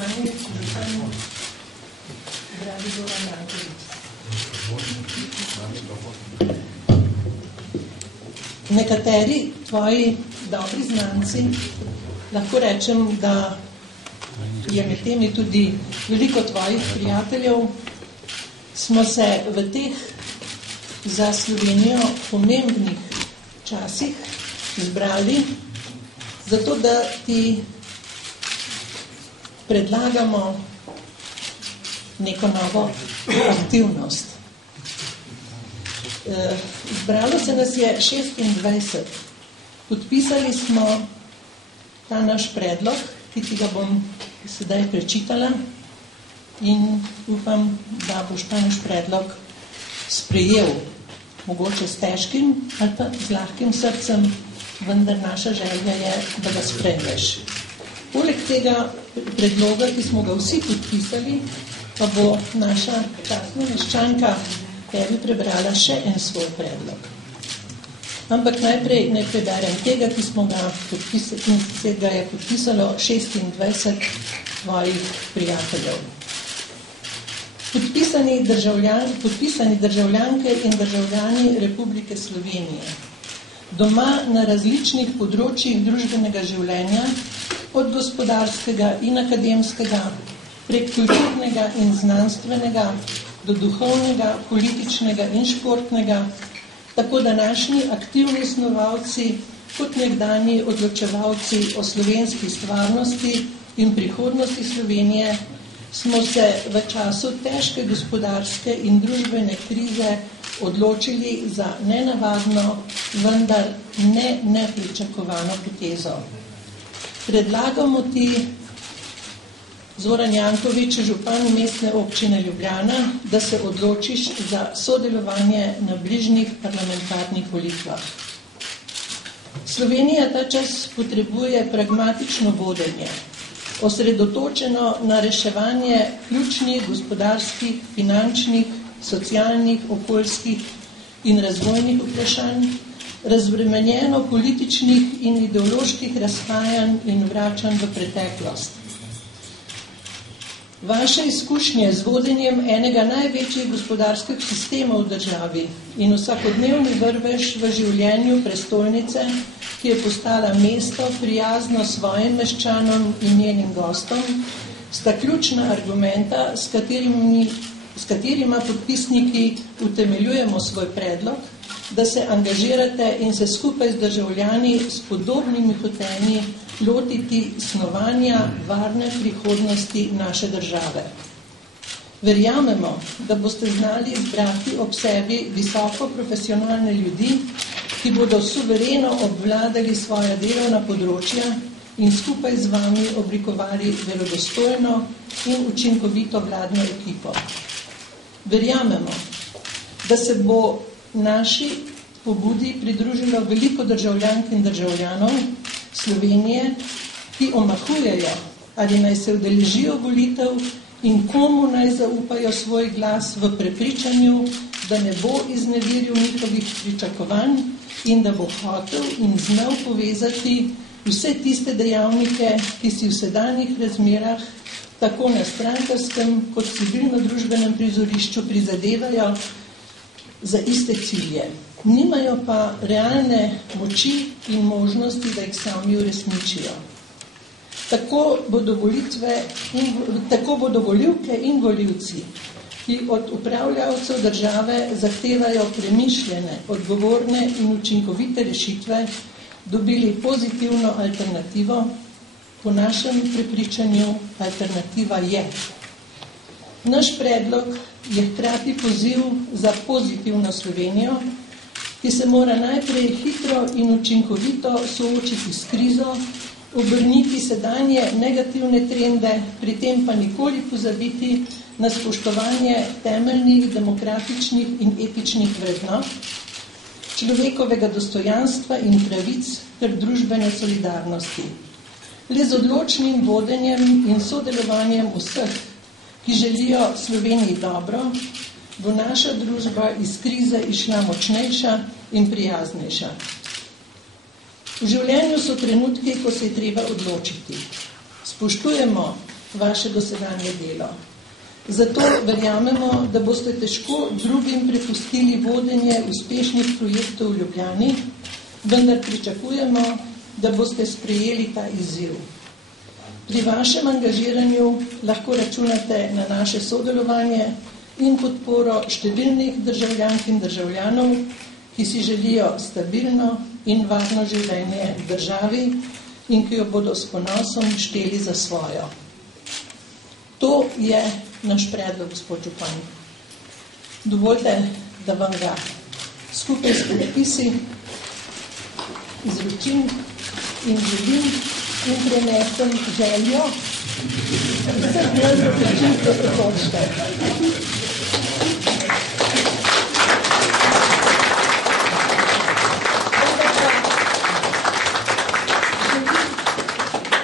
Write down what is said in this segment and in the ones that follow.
spoštovani župan dragi Zoran Janković. Nekateri tvoji dobri znanci, lahko rečem, da je med temi tudi veliko tvojih prijateljev, smo se v teh za Slovenijo pomembnih časih zbrali, zato da ti predlagamo neko novo aktivnost. Zbralo se nas je 26. Podpisali smo ta naš predlog, ki ti ga bom sedaj prečitala in upam, da boš ta naš predlog sprejel, mogoče s težkim ali pa z lahkim srcem, vendar naša želja je, da ga sprejmeš. Poleg tega predloga, ki smo ga vsi podpisali, pa bo naša častna meščanka tebi prebrala še en svoj predlog. Ampak najprej ne preberem tega, ki smo ga podpisali, ki ga je podpisalo 26 tvojih prijateljev. Podpisani državljanke in državljani Republike Slovenije, doma na različnih področjih družbenega življenja, od gospodarskega in akademskega, prek kulturnega in znanstvenega, do duhovnega, političnega in športnega, tako današnji aktivni snovalci kot nekdanji odločevalci o slovenski stvarnosti in prihodnosti Slovenije, smo se v času težke gospodarske in družbene krize odločili za nenavadno, vendar nepričakovano potezo. Predlagamo ti, Zoran Janković, župan mestne občine Ljubljana, da se odločiš za sodelovanje na bližnjih parlamentarnih volitvah. Slovenija ta čas potrebuje pragmatično vodenje, osredotočeno na reševanje ključnih gospodarskih, finančnih, socialnih, okoljskih in razvojnih vprašanj, razbremenjeno političnih in ideoloških razhajanj in vračanj v preteklost. Vaše izkušnje z vodenjem enega največjih gospodarskih sistemov v državi in vsakodnevni vrvež v življenju prestolnice, ki je postala mesto prijazno svojim meščanom in njenim gostom, sta ključna argumenta, s katerima podpisniki utemeljujemo svoj predlog, da se angažirate in se skupaj z državljani s podobnimi hotenji lotiti snovanja varne prihodnosti naše države. Verjamemo, da boste znali zbrati ob sebi visoko profesionalne ljudi, ki bodo suvereno obvladali svoja delovna področja in skupaj z vami oblikovali verodostojno in učinkovito vladno ekipo. Verjamemo, da se bo naši pobudi pridružilo veliko državljank in državljanov Slovenije, ki omahujejo, ali naj se udeležijo volitev in komu naj zaupajo svoj glas v prepričanju, da ne bo izneveril njihovih pričakovanj in da bo hotel in znal povezati vse tiste dejavnike, ki si v sedanjih razmerah tako na strankarskem kot civilno-družbenem prizorišču prizadevajo za iste cilje. Nimajo pa realne moči in možnosti, da jih sami uresničijo. Tako bodo volivke in volivci, ki od upravljavcev države zahtevajo premišljene, odgovorne in učinkovite rešitve, dobili pozitivno alternativo. Po našem prepričanju alternativa je. Naš predlog je hkrati poziv za pozitivno Slovenijo, ki se mora najprej hitro in učinkovito soočiti s krizo, obrniti sedanje negativne trende, pri tem pa nikoli pozabiti na spoštovanje temeljnih demokratičnih in etičnih vrednot, človekovega dostojanstva in pravic ter družbene solidarnosti. Le z odločnim vodenjem in sodelovanjem vseh, ki želijo Sloveniji dobro, bo naša družba iz krize išla močnejša in prijaznejša. V življenju so trenutki, ko se je treba odločiti. Spoštujemo vaše dosedanje delo. Zato verjamemo, da boste težko drugim prepustili vodenje uspešnih projektov v Ljubljani, vendar pričakujemo, da boste sprejeli ta izziv. Pri vašem angažiranju lahko računate na naše sodelovanje in podporo številnih državljank in državljanov, ki si želijo stabilno in varno življenje v državi in ki jo bodo s ponosom šteli za svojo. To je naš predlog, gospod župan. Dovolite, da vam ga skupaj s podpisi izročim in želim in prenesem željo, da se bolj začinite točke.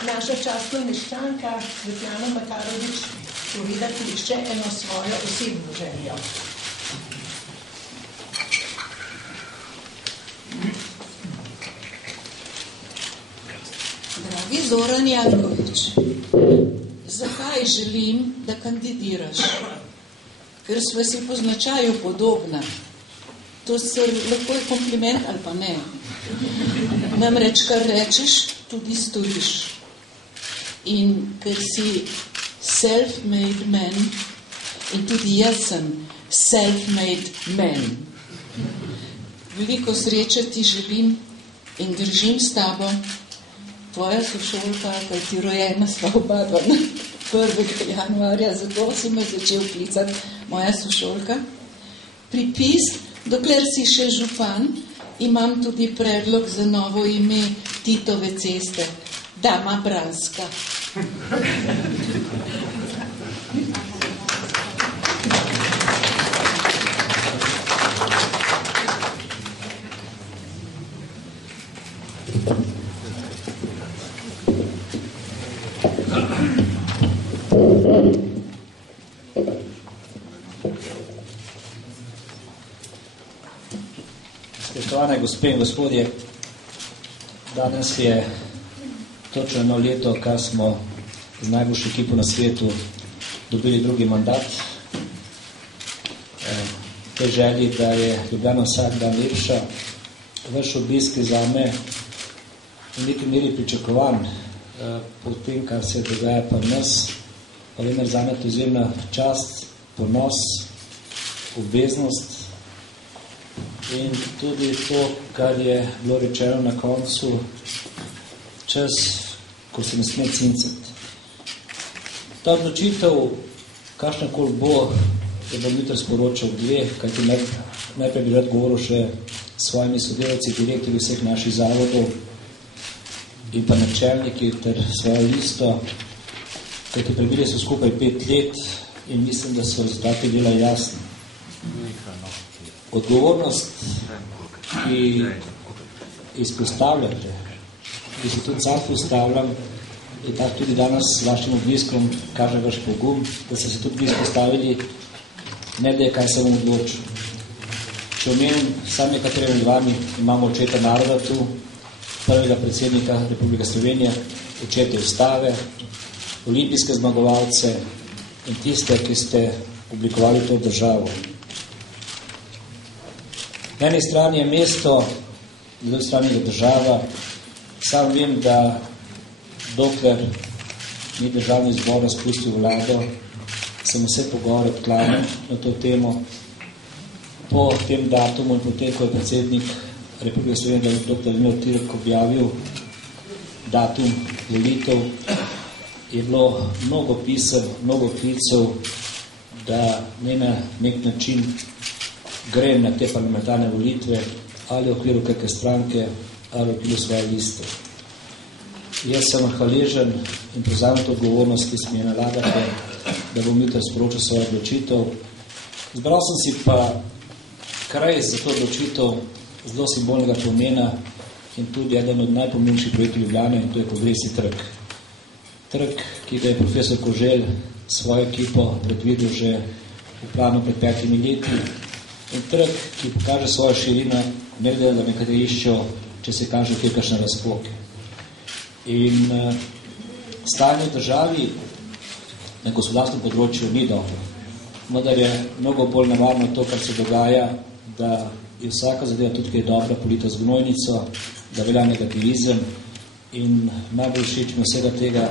Naša častna meščanka Svetlana Makarovič povedati še eno svojo osebno željo. Dragi Zoran Janković, zakaj želim, da kandidiraš? Ker sva si po značaju podobna. To se lahko je kompliment ali pa ne. Namreč, kar rečeš, tudi storiš. In ker si self-made man, in tudi jaz sem self-made man. Veliko sreče ti želim in držim s tabo. Tvoja sošolka, kaj ti rojena sva oba 1. januarja, zato si me začel klicati moja sošolka. Pripis, dokler si še župan, imam tudi predlog za novo ime Titove ceste. Dama Branska. Spoštovane gospe in gospodje, danes je točno 1 leto, kar smo z najboljšo ekipo na svetu dobili drugi mandat. Te želji, da je Ljubljana vsak dan lepša, vaš obisk je zame v neki meri pričakovan po tem, kar se dogaja pri nas, pa vendar zame to izjemna čast, ponos, obveznost in tudi to, kar je bilo rečeno na koncu, čas, ko se ne sme cincati. Ta odločitev, kakšnakoli bo, je bom jutri sporočal 2, kajti najprej bi rad govoril še s svojimi sodelavci, direktorji vseh naših zavodov in pa načelniki ter svojo listo, kajti prebili so skupaj 5 let in mislim, da so rezultati dela jasni. Odgovornost, ki izpostavljate, ki se tudi sam postavljam, in tako tudi danes s vašim obiskom kaže vaš pogum, da ste se tudi izpostavili, ne da je kaj sem odločil. Če omenim, sam nekatere med vami imamo očeta naroda tu, prvega predsednika Republike Slovenije, očete ustave, olimpijske zmagovalce in tiste, ki ste oblikovali to državo. Na eni strani je mesto, na drugi strani je država. Sam vem, da dokler ni državni zbor razpustil vlado, sem vse pogovore odklanjal na to temo. Po tem datumu in po tem, ko je predsednik Republike Slovenije dr. Danilo Türk objavil datum volitev, je bilo mnogo pisem, mnogo klicev, da ne na nek način grem na te parlamentarne volitve ali v okviru kakšne stranke ali v okviru svoje liste. Jaz sem hvaležen in prevzamem to odgovornost, ki se mi je nalagate, da bom jutri sporočil svojo odločitev. Zbral sem si pa kraj za to odločitev zelo simbolnega pomena in tudi eden od najpomembnejših projektov Ljubljane, in to je Kongresni trg. Trg, ki ga je profesor Koželj svojo ekipo predvidel že v planu pred 5 leti, in trg, ki pokaže svojo širino, ne glede, da nekateri iščejo, če se kaže kje kakšne razpoke. In stanje v državi na gospodarskem področju ni dobro. Vendar je mnogo bolj nevarno to, kar se dogaja, da je vsaka zadeva tudi, ki je dobra, polita z gnojnico, da velja negativizem in najbolj všeč mi vsega tega,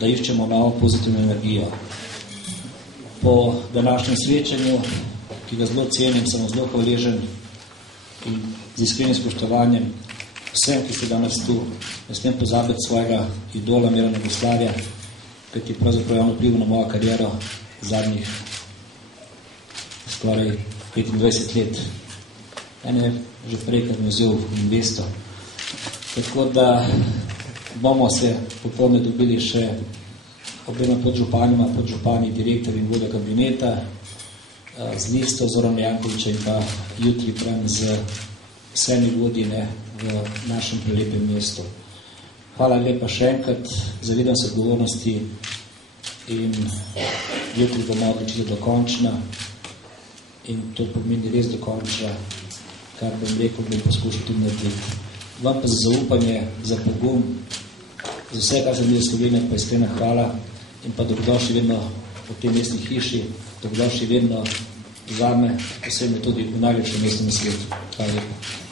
da iščemo novo pozitivno energijo. Po današnjem srečanju, ki ga zelo cenim, sem zelo hvaležen in z iskrenim spoštovanjem vsem, ki ste danes tu, ne smem pozabiti svojega idola Mirana Goslarja, ki je pravzaprav javno vplival na mojo kariero zadnjih skoraj 25 let. Ene že prej, kad mi vzel Investo. Tako da bomo se popolne dobili še obema podžupanima, podžupani, direktor in vodja kabineta, z Listo, Zoran Jankoviča in pa jutri prem z vsemi vodine v našem prelepem mestu. Hvala lepa še enkrat, zavedam se odgovornosti in jutri bomo odločili dokončna in to pomeni res dokončna, kar bom rekel, bom poskušal tudi narediti. Vam pa za zaupanje, za pogum, za vse, kar sem bil v Sloveniji, pa iskrena hvala in pa dobrodošli vedno v tej mestni hiši, dobrodošli vedno zame, posebno tudi v najlepšem mestu na svetu. Hvala lepa.